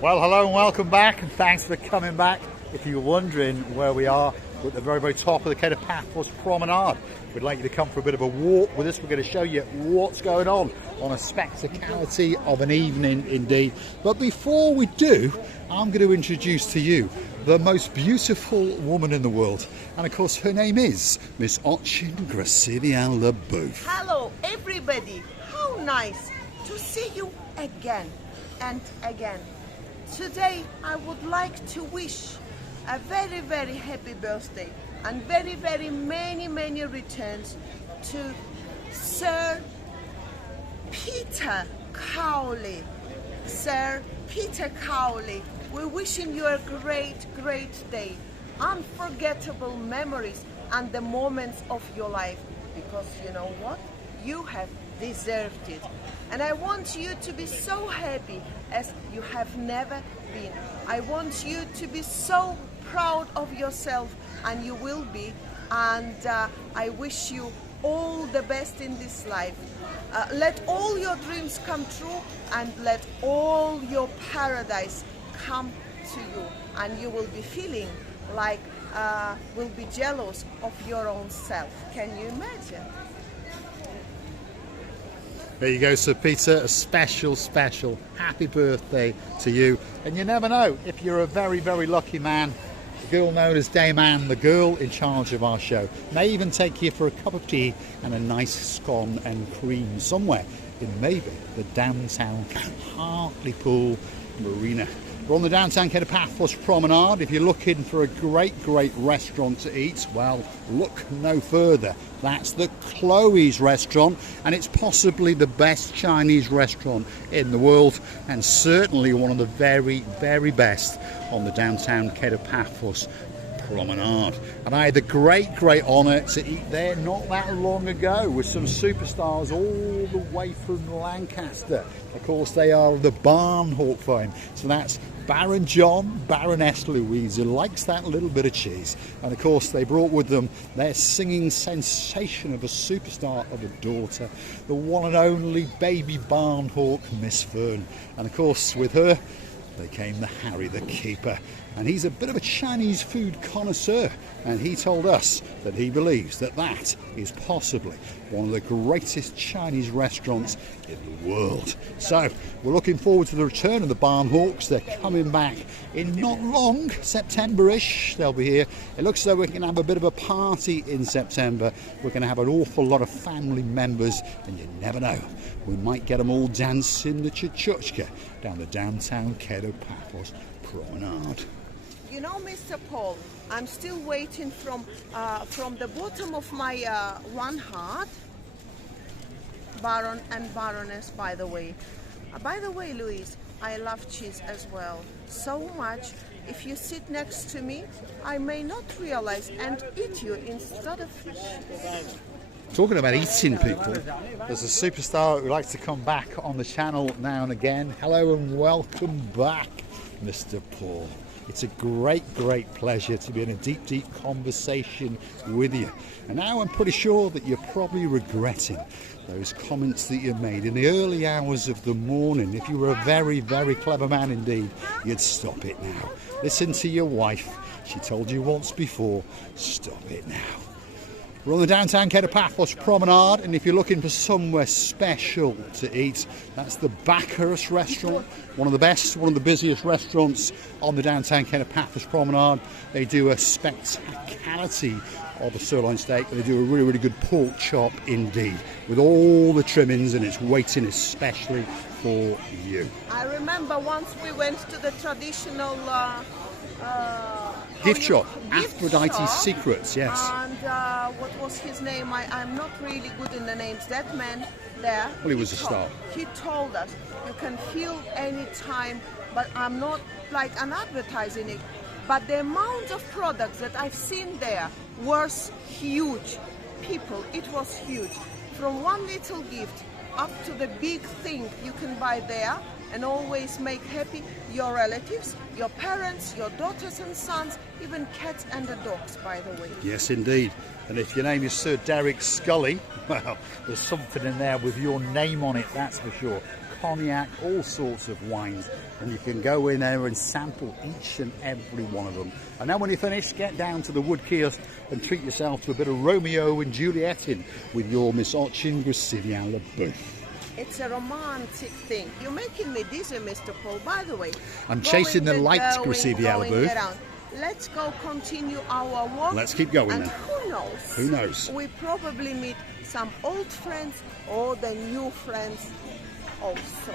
Well, hello and welcome back, and thanks for coming back. If you're wondering where we are, we're at the very, very top of the Kato Paphos Promenade. We'd like you to come for a bit of a walk with us. We're going to show you what's going on a spectacality of an evening indeed. But before we do, I'm going to introduce to you the most beautiful woman in the world. And of course, her name is Miss Ochin Gracilian LeBouf. Hello, everybody. How nice to see you again and again. Today, I would like to wish a very, very happy birthday and very, very many, many returns to Sir Peter Cowley. Sir Peter Cowley, we're wishing you a great, great day, unforgettable memories and the moments of your life, because you know what? You have deserved it. And I want you to be so happy as you have never been. I want you to be so proud of yourself, and you will be. And I wish you all the best in this life. Let all your dreams come true, and let all your paradise come to you, and you will be feeling like will be jealous of your own self. Can you imagine? There you go, Sir Peter, a special, special happy birthday to you. And you never know, if you're a very, very lucky man, the girl known as Dame Anne, the girl in charge of our show, may even take you for a cup of tea and a nice scone and cream somewhere in maybe the downtown Hartlepool Marina. We're on the downtown Kato Paphos Promenade. If you're looking for a great, great restaurant to eat, well, look no further. That's the Chloe's restaurant, and it's possibly the best Chinese restaurant in the world, and certainly one of the very, very best on the downtown Kato Paphos Promenade. And I had the great, great honour to eat there not that long ago with some superstars all the way from Lancaster. Of course, they are the Barnhawk fame. So that's Baron John, Baroness Louise, who likes that little bit of cheese. And of course, they brought with them their singing sensation of a superstar of a daughter, the one and only baby Barnhawk, Miss Fern. And of course, with her, they came the Harry the Keeper. And he's a bit of a Chinese food connoisseur, and he told us that he believes that that is possibly one of the greatest Chinese restaurants in the world. So we're looking forward to the return of the Barnhawks. They're coming back in not long, September-ish they'll be here. It looks as though we're going to have a bit of a party in September. We're going to have an awful lot of family members, and you never know, we might get them all dancing the cha-chuchka down the downtown Kato Paphos Promenade. You know, Mr. Paul, I'm still waiting from the bottom of my one heart. Baron and Baroness, by the way. By the way, Louise, I love cheese as well. So much, if you sit next to me, I may not realize and eat you instead of fish. Talking about eating people, there's a superstar who likes to come back on the channel now and again. Hello and welcome back, Mr. Paul. It's a great, great pleasure to be in a deep, deep conversation with you. And now I'm pretty sure that you're probably regretting those comments that you made in the early hours of the morning. If you were a very, very clever man indeed, you'd stop it now. Listen to your wife. She told you once before, stop it now. We're on the downtown Kato Paphos Promenade, and if you're looking for somewhere special to eat, that's the Bacchus restaurant, one of the best, one of the busiest restaurants on the downtown Kato Paphos Promenade. They do a spectacality of a sirloin steak, and they do a really, really good pork chop indeed, with all the trimmings, and it's waiting especially for you. I remember once we went to the traditional gift shop, gift Aphrodite's shop. Secrets, yes. And what was his name? I'm not really good in the names. That man there. Well, he was a star. He told us you can feel any time, but I'm not like an advertising it. But the amount of products that I've seen there was huge. People, it was huge. From one little gift up to the big thing you can buy there, and always make happy your relatives, your parents, your daughters and sons, even cats and the dogs, by the way. Yes, indeed. And if your name is Sir Derek Scully, well, there's something in there with your name on it, that's for sure. cognac, all sorts of wines, and you can go in there and sample each and every one of them. And then when you're finished, get down to the wood kiosk and treat yourself to a bit of Romeo and Julieting with your Miss Ochin Gracivia Le Boeuf. It's a romantic thing. You're making me dizzy, Mr. Paul, by the way. I'm chasing the light Gracivia Le Boeuf. Let's go continue our walk. Let's keep going and then. Who knows? Who knows? We probably meet some old friends or the new friends also.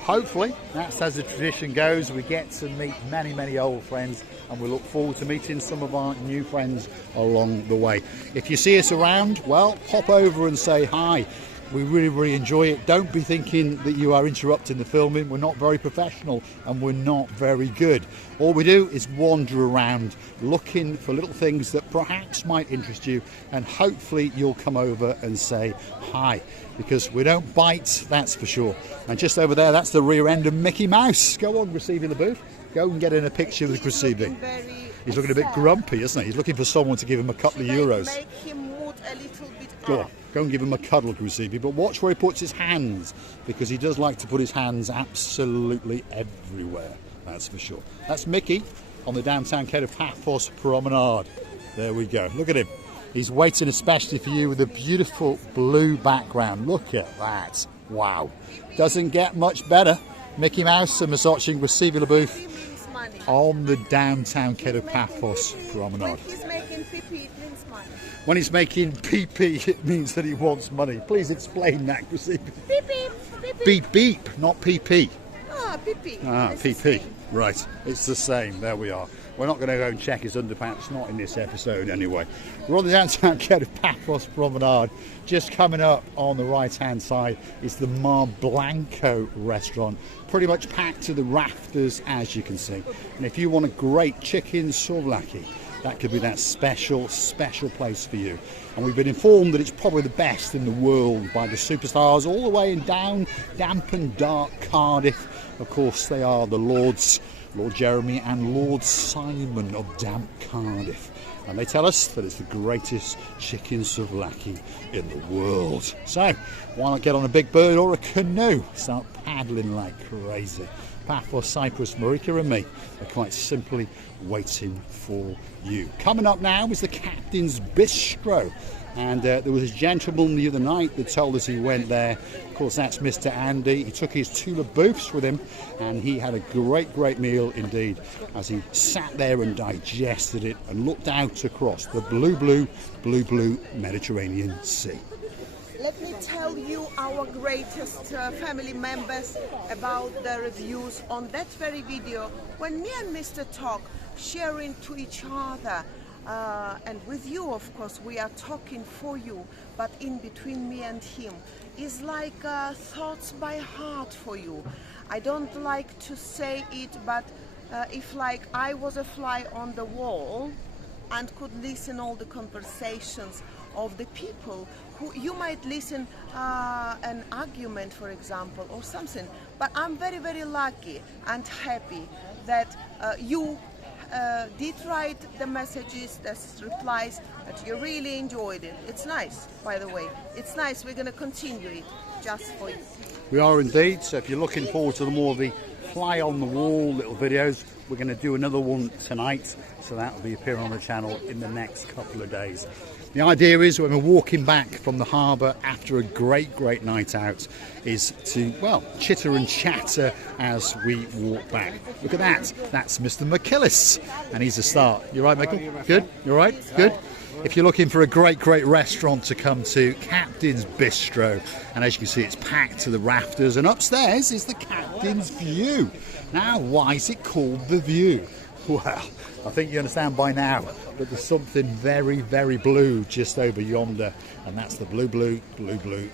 Hopefully, that's as the tradition goes. We get to meet many, many old friends, and we look forward to meeting some of our new friends along the way. If you see us around, well, pop over and say hi. We really, really enjoy it. Don't be thinking that you are interrupting the filming. We're not very professional and we're not very good. All we do is wander around looking for little things that perhaps might interest you, and hopefully you'll come over and say hi, because we don't bite, that's for sure. And just over there, that's the rear end of Mickey Mouse. Go on, Gracivia Le Boeuf. Go and get in a picture with Gracivia. He's looking a bit grumpy, isn't he? He's looking for someone to give him a couple of euros. Make him mood a little bit Go up. on. Go and give him a cuddle, Gracivia, but watch where he puts his hands, because he does like to put his hands absolutely everywhere, that's for sure. That's Mickey on the downtown Kato Paphos Promenade. There we go. Look at him. He's waiting especially for you with a beautiful blue background. Look at that. Wow. Doesn't get much better. Mickey Mouse and Miss Ochin Gracivia Le Boeuf on the downtown Kato Paphos Promenade. When he's making pee-pee, it means money. When he's making pee-pee, it means that he wants money. Please explain that, Gracivia. Beep, beep, beep, beep. Beep, beep, not pee-pee. Ah, pee-pee. Ah, It's pee-pee. the same. Right, it's the same. There we are. We're not going to go and check his underpants, not in this episode anyway. We're on the downtown Kato Paphos Promenade. Just coming up on the right-hand side is the Mar Blanco restaurant. Pretty much packed to the rafters, as you can see. And if you want a great chicken souvlaki, that could be that special, special place for you. And we've been informed that it's probably the best in the world by the superstars all the way in down, damp and dark Cardiff. Of course, they are the Lords, Lord Jeremy and Lord Simon of damp Cardiff. And they tell us that it's the greatest chicken souvlaki in the world. So, why not get on a big bird or a canoe? Start paddling like crazy. Paphos, Cyprus, Marika and me are quite simply waiting for you. Coming up now is the Captain's Bistro. And there was a gentleman the other night that told us he went there. Of course, that's Mr. Andy. He took his two Le Boeufs with him, and he had a great, great meal indeed as he sat there and digested it and looked out across the blue Mediterranean Sea. Let me tell you our greatest family members about the reviews on that very video when me and Mr. talk, sharing to each other. And with you, of course, we are talking for you, but in between me and him is like thoughts by heart for you. I don't like to say it, but if like I was a fly on the wall and could listen all the conversations of the people who you might listen an argument, for example, or something, but I'm very, very lucky and happy that you did write the messages, the replies, that you really enjoyed it. It's nice, by the way. It's nice. We're going to continue it just for you. We are indeed. So if you're looking forward to more of the fly on the wall little videos, we're going to do another one tonight. So that will be appearing on the channel in the next couple of days. The idea is when we're walking back from the harbour after a great, great night out is to, well, chitter and chatter as we walk back. Look at that. That's Mr. McKillis. And he's a star. You right, Michael? Good? You all right? Good? If you're looking for a great, great restaurant to come to, Captain's Bistro. And as you can see, it's packed to the rafters. And upstairs is the Captain's View. Now, why is it called The View? Well, I think you understand by now that there's something very, very blue just over yonder, and that's the blue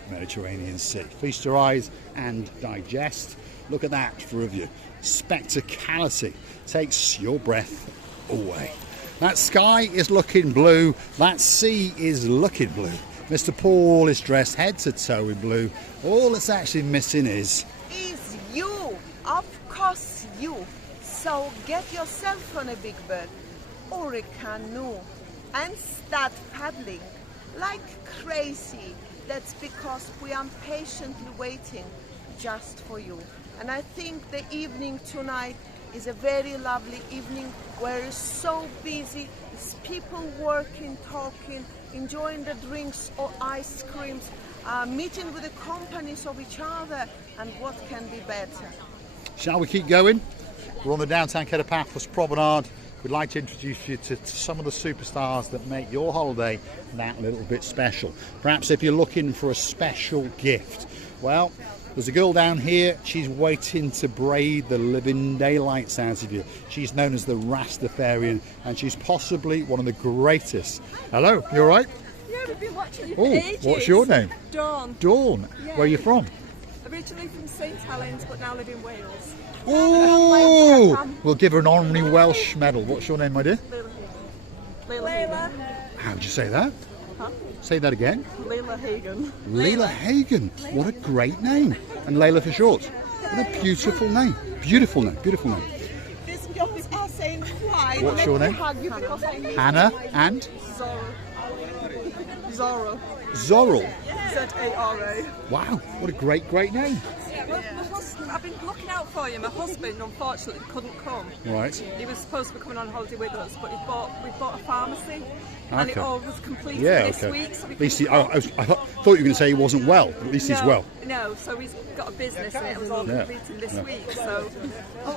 Mediterranean Sea. Feast your eyes and digest. Look at that for a view. Spectacality takes your breath away. That sky is looking blue. That sea is looking blue. Mr. Paul is dressed head to toe in blue. All that's actually missing is you. Of course, you. So get yourself on a big bird or a canoe and start paddling like crazy. That's because we are patiently waiting just for you. And I think the evening tonight is a very lovely evening where it's so busy. It's people working, talking, enjoying the drinks or ice creams, meeting with the companies of each other, and what can be better? Shall we keep going? We're on the downtown Kato Paphos Promenade. We'd like to introduce you to some of the superstars that make your holiday that little bit special. Perhaps if you're looking for a special gift, well, there's a girl down here. She's waiting to braid the living daylights out of you. She's known as the Rastafarian, and she's possibly one of the greatest. Hello, you all right? Yeah, we've been watching you for ages. What's your name? Dawn. Dawn. Yeah. Where are you from? Originally from St Helens, but now live in Wales. Oh, we'll give her an honorary Welsh medal. What's your name, my dear? Layla. How would you say that? Huh? Say that again. Layla Hagan. Layla Hagan. What a great name. And Layla for short. What a beautiful name. Beautiful name. Beautiful name. These girls are saying why. What's your name? Hannah and? Zorro. Zorro. Z-A-R-O. Wow, what a great name. Yeah, my husband, I've been looking out for you. My husband, unfortunately, couldn't come. Right. He was supposed to be coming on holiday with us, but we bought a pharmacy, and it all was completed this week. So at least I thought you were going to say he wasn't well, but at least he's well. No, so he's got a business and it was all completed this week. So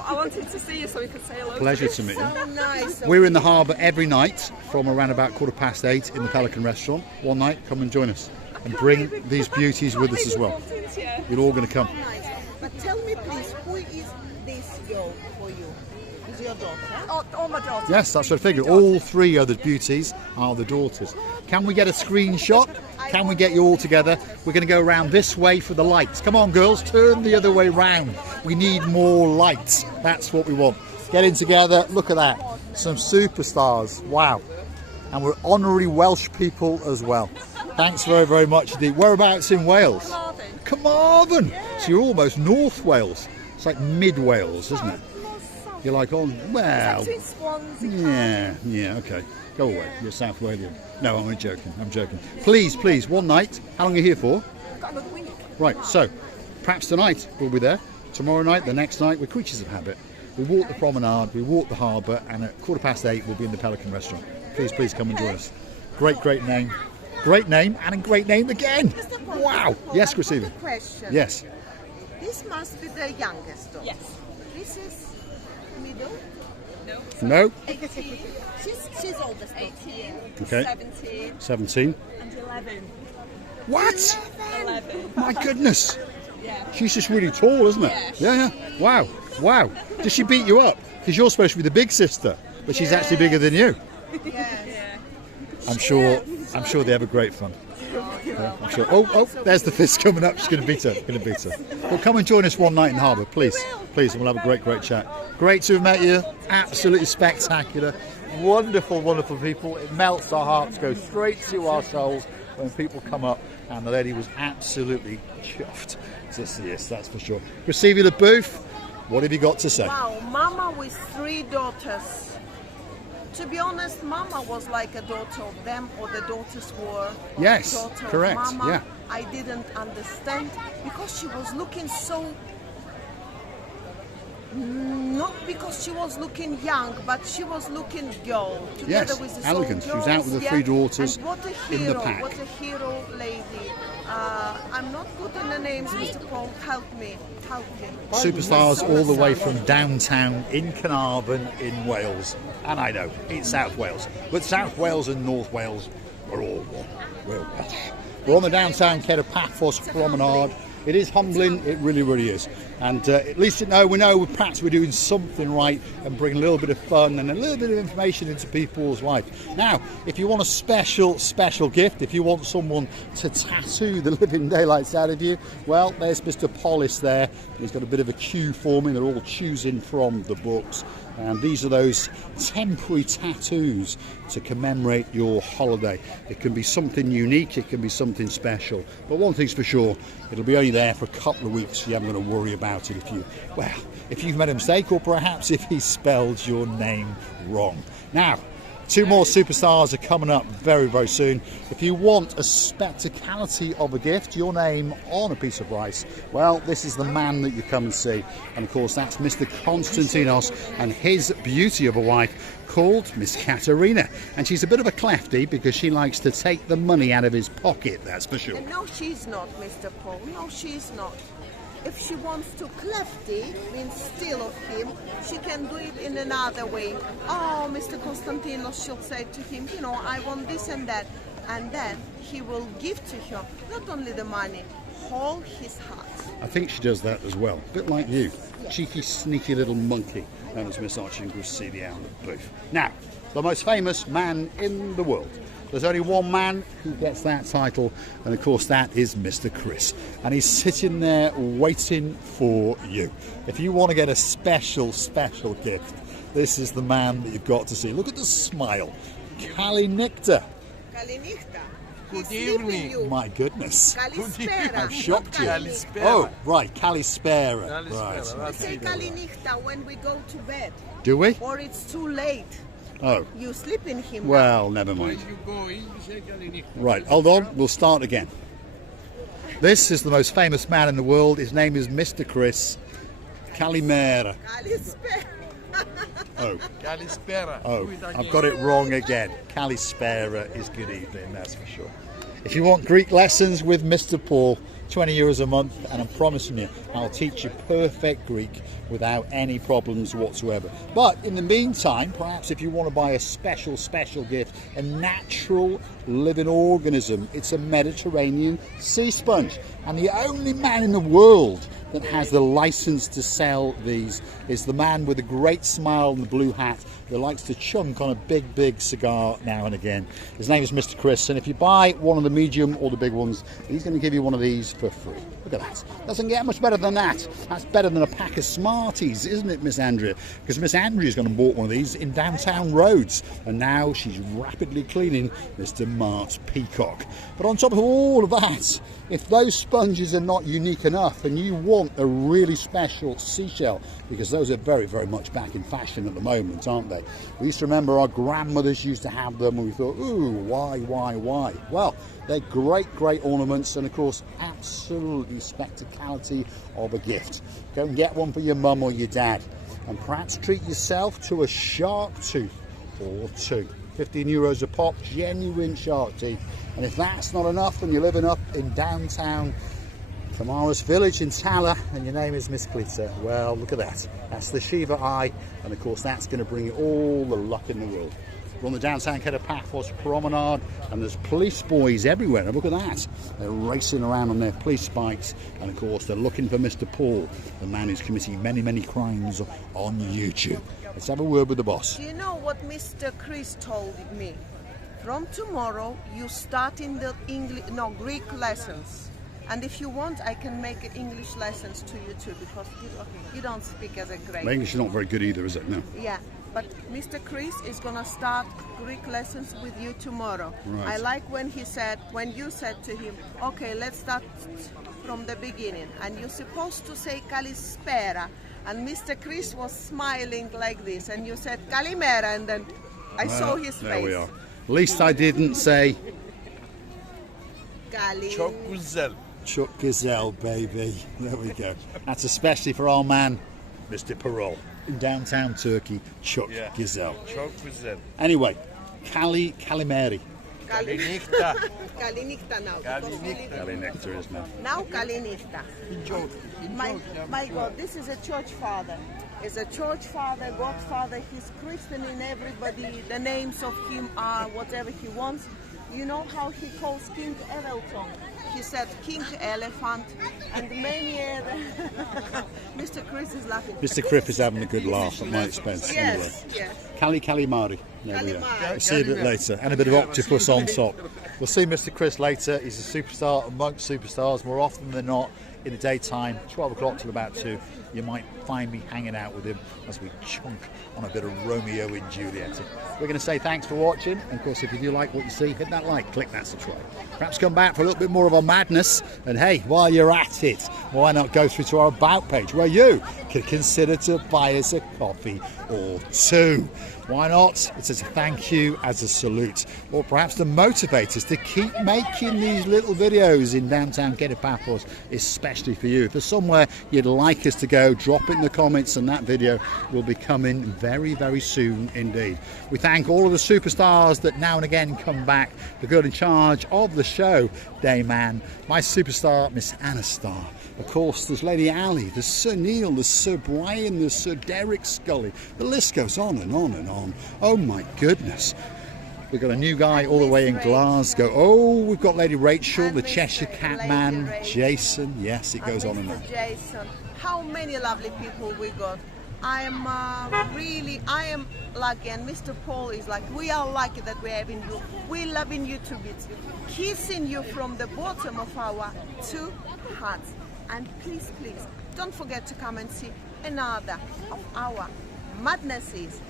I wanted to see you so we could say hello. Pleasure to meet you. So nice. We're in the harbour every night from around about 8:15 in the Pelican restaurant. One night, come and join us and bring these beauties with us as well. You're all going to come. Nice. But tell me please, who is this girl for you? Is your daughter? All my daughters. Yes, that's what I figured. All three other beauties are the daughters. Can we get a screenshot? Can we get you all together? We're going to go around this way for the lights. Come on, girls, turn the other way round. We need more lights. That's what we want. Get in together. Look at that. Some superstars. Wow. And we're honorary Welsh people as well. Thanks very, very much indeed. Whereabouts in Wales? Carmarthen. So you're almost North Wales. It's like mid Wales, isn't it? You're like on, well, yeah, okay. Go away. You're South Walian. No, I'm only joking. I'm joking. Please, one night. How long are you here for? I've got another week. Right, so perhaps tonight we'll be there. Tomorrow night, the next night, we're creatures of habit. We walk the promenade, we walk the harbour, and at 8:15 we'll be in the Pelican restaurant. Please come and join us. Great name. Great name and a great name again. Wow. Yes, Christina. Question. Yes. This must be the youngest daughter. Yes. This is middle. No. 18. She's oldest. 18. Okay. 17. 17. And 11. What? 11. My goodness. Yeah. She's just really tall, isn't it? Yeah. Wow. Does she beat you up? Because you're supposed to be the big sister, but she's actually bigger than you. Yes. Yeah. I'm sure they have a great fun. Yeah, I'm sure. Oh, there's the fist coming up. She's going to beat her. Well, come and join us one night in harbour, please, and we'll have a great chat. Great to have met you. Absolutely spectacular. Wonderful people. It melts our hearts, goes straight to our souls when people come up, and the lady was absolutely chuffed to see us, that's for sure. Receive the booth. What have you got to say? Wow, Mama with 3 daughters. To be honest, Mama was like a daughter of them, or the daughters were Yes, daughter correct, of Mama. yeah. I didn't understand because she was looking so, not because she was looking young, but she was looking girl together Yes, with the elegant. girls, She was out with the 3 daughters and what a in hero, the pack. What a hero lady. I'm not good in the names, Mr. Paul. Help me. Superstars all the way from downtown in Carnarvon in Wales. And I know, it's South Wales. But South Wales and North Wales, we're all one. We're on the downtown Kato Paphos Promenade. It is humbling, it really is. And at least we know perhaps we're doing something right and bring a little bit of fun and a little bit of information into people's life. Now, if you want a special gift, if you want someone to tattoo the living daylights out of you, well, there's Mr. Polis there. He's got a bit of a queue for me. They're all choosing from the books. And these are those temporary tattoos to commemorate your holiday. It can be something unique, it can be something special. But one thing's for sure, it'll be only there for a couple of weeks. You haven't got to worry about it if you've made a mistake, or perhaps if he spelled your name wrong. Now, 2 more superstars are coming up very, very soon. If you want a spectacality of a gift, your name on a piece of rice, well, this is the man that you come and see. And of course, that's Mr. Konstantinos and his beauty of a wife called Miss Katerina. And she's a bit of a clefty because she likes to take the money out of his pocket, that's for sure. No, she's not, Mr. Paul. No, she's not. If she wants to clefty, means steal of him, she can do it in another way. Oh, Mr. Konstantinos, she'll say to him, you know, I want this and that. And then he will give to her not only the money, whole his heart. I think she does that as well. A bit like you. Cheeky, sneaky little monkey, known as Miss Archingrusi out of Booth. Now, the most famous man in the world. There's only one man who gets that title, and of course that is Mr. Chris. And he's sitting there waiting for you. If you want to get a special, special gift, this is the man that you've got to see. Look at the smile. Kalinikta. Kalinikta. Good evening. My goodness. Kalispera. I've shocked you. Kalispera. Oh, right, Kalispera. Kalispera, Right. We say Kalinikta when we go to bed. Do we? Or it's too late. Oh, You sleep in him. well, never mind. When you go in, you say Kalinikta. Right, hold on, we'll start again. This is the most famous man in the world. His name is Mr. Chris. Kalimera. Kalispera. Oh, Kalispera. oh, Do it again. I've got it wrong again. Kalispera is good evening, that's for sure. If you want Greek lessons with Mr. Paul, €20 a month, and I'm promising you, I'll teach you perfect Greek without any problems whatsoever. But in the meantime, perhaps if you want to buy a special, special gift, a natural living organism, it's a Mediterranean sea sponge. And the only man in the world that has the license to sell these is the man with a great smile and the blue hat that likes to chunk on a big, big cigar now and again. His name is Mr. Chris, and if you buy one of the medium or the big ones, he's going to give you one of these for free. Look at that. Doesn't get much better than that. That's better than a pack of Smarties, isn't it, Miss Andrea? Because Miss Andrea's going to bought one of these in downtown Rhodes, and now she's rapidly cleaning Mr. Mart's peacock. But on top of all of that, if those sponges are not unique enough and you want a really special seashell, because those are very, very much back in fashion at the moment, aren't they? We used to remember our grandmothers used to have them and we thought, ooh, why? Well, they're great, great ornaments and of course, absolutely spectacality of a gift. Go and get one for your mum or your dad and perhaps treat yourself to a shark tooth or two. €15 a pop, genuine shark teeth. And if that's not enough and you're living up in downtown Kamaras village in Tala and your name is Miss Klita, well, look at that. That's the Shiva eye, and of course that's going to bring you all the luck in the world. We're on the downtown Kato Paphos Promenade and there's police boys everywhere. Now look at that. They're racing around on their police bikes and of course they're looking for Mr. Paul, the man who's committing many, many crimes on YouTube. Let's have a word with the boss. Do you know what Mr. Chris told me? From tomorrow, you start in the Greek lessons. And if you want, I can make English lessons to you too, because you don't speak as a great. My English is not very good either, is it? No. Yeah, but Mr. Chris is gonna start Greek lessons with you tomorrow. Right. I like when you said to him, okay, let's start from the beginning, and you're supposed to say Kalispera, and Mr. Chris was smiling like this, and you said Kalimera, and then I saw his face. There we are. At least I didn't say Çok güzel. Chuck Gazelle, baby. There we go. That's especially for our man, Mr. Parol, in downtown Turkey, Chuck Gazelle. Çok güzel. Anyway, Kalimeri. Kalinikta. Kalinikta now. Kalinikta. Kalinekta is now. Now Kalinikta. Enjoy. My God, this is a church father. Is a church father, godfather. He's christening everybody. The names of him are whatever he wants. You know how he calls King Evelton? He said King Elephant and many other. Mr. Chris is laughing. Mr. Criff is having a good laugh at my expense. Yes, Anyway. yes. Kalimari. There we are. Kalimari. We'll see a bit later. And a bit of octopus on top. We'll see Mr. Chris later. He's a superstar amongst superstars more often than not in the daytime, 12 o'clock till about 2. you might find me hanging out with him as we chunk on a bit of Romeo and Juliet. We're going to say thanks for watching, and of course if you do like what you see, hit that like, click that subscribe. Perhaps come back for a little bit more of a madness, and hey, while you're at it, why not go through to our About page where you can consider to buy us a coffee or two. Why not? It's as a thank you, as a salute, or perhaps to motivate us to keep making these little videos in downtown Kato, Paphos, especially for you. If there's somewhere you'd like us to go, drop it in the comments, and that video will be coming very, very soon indeed. We thank all of the superstars that now and again come back. The girl in charge of the show, Dayman, my superstar, Miss Anna Starr. Of course, there's Lady Ali, there's Sir Neil, there's Sir Brian, there's Sir Derek Scully. The list goes on and on and on. Oh my goodness. We've got a new guy all the way in Glasgow. Oh, we've got Lady Rachel, the Cheshire Cat Man, Jason. Yes, it goes on and on. Jason. How many lovely people we got. I am lucky, and Mr. Paul is like, we are lucky that we're having you. We're loving you to bits. Kissing you from the bottom of our two hearts. And please, please, don't forget to come and see another of our madnesses.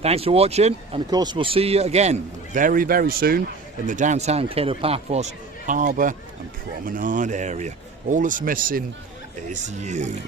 Thanks for watching, and of course we'll see you again very, very soon in the downtown Kato, Paphos Harbour and Promenade area. All that's missing is you.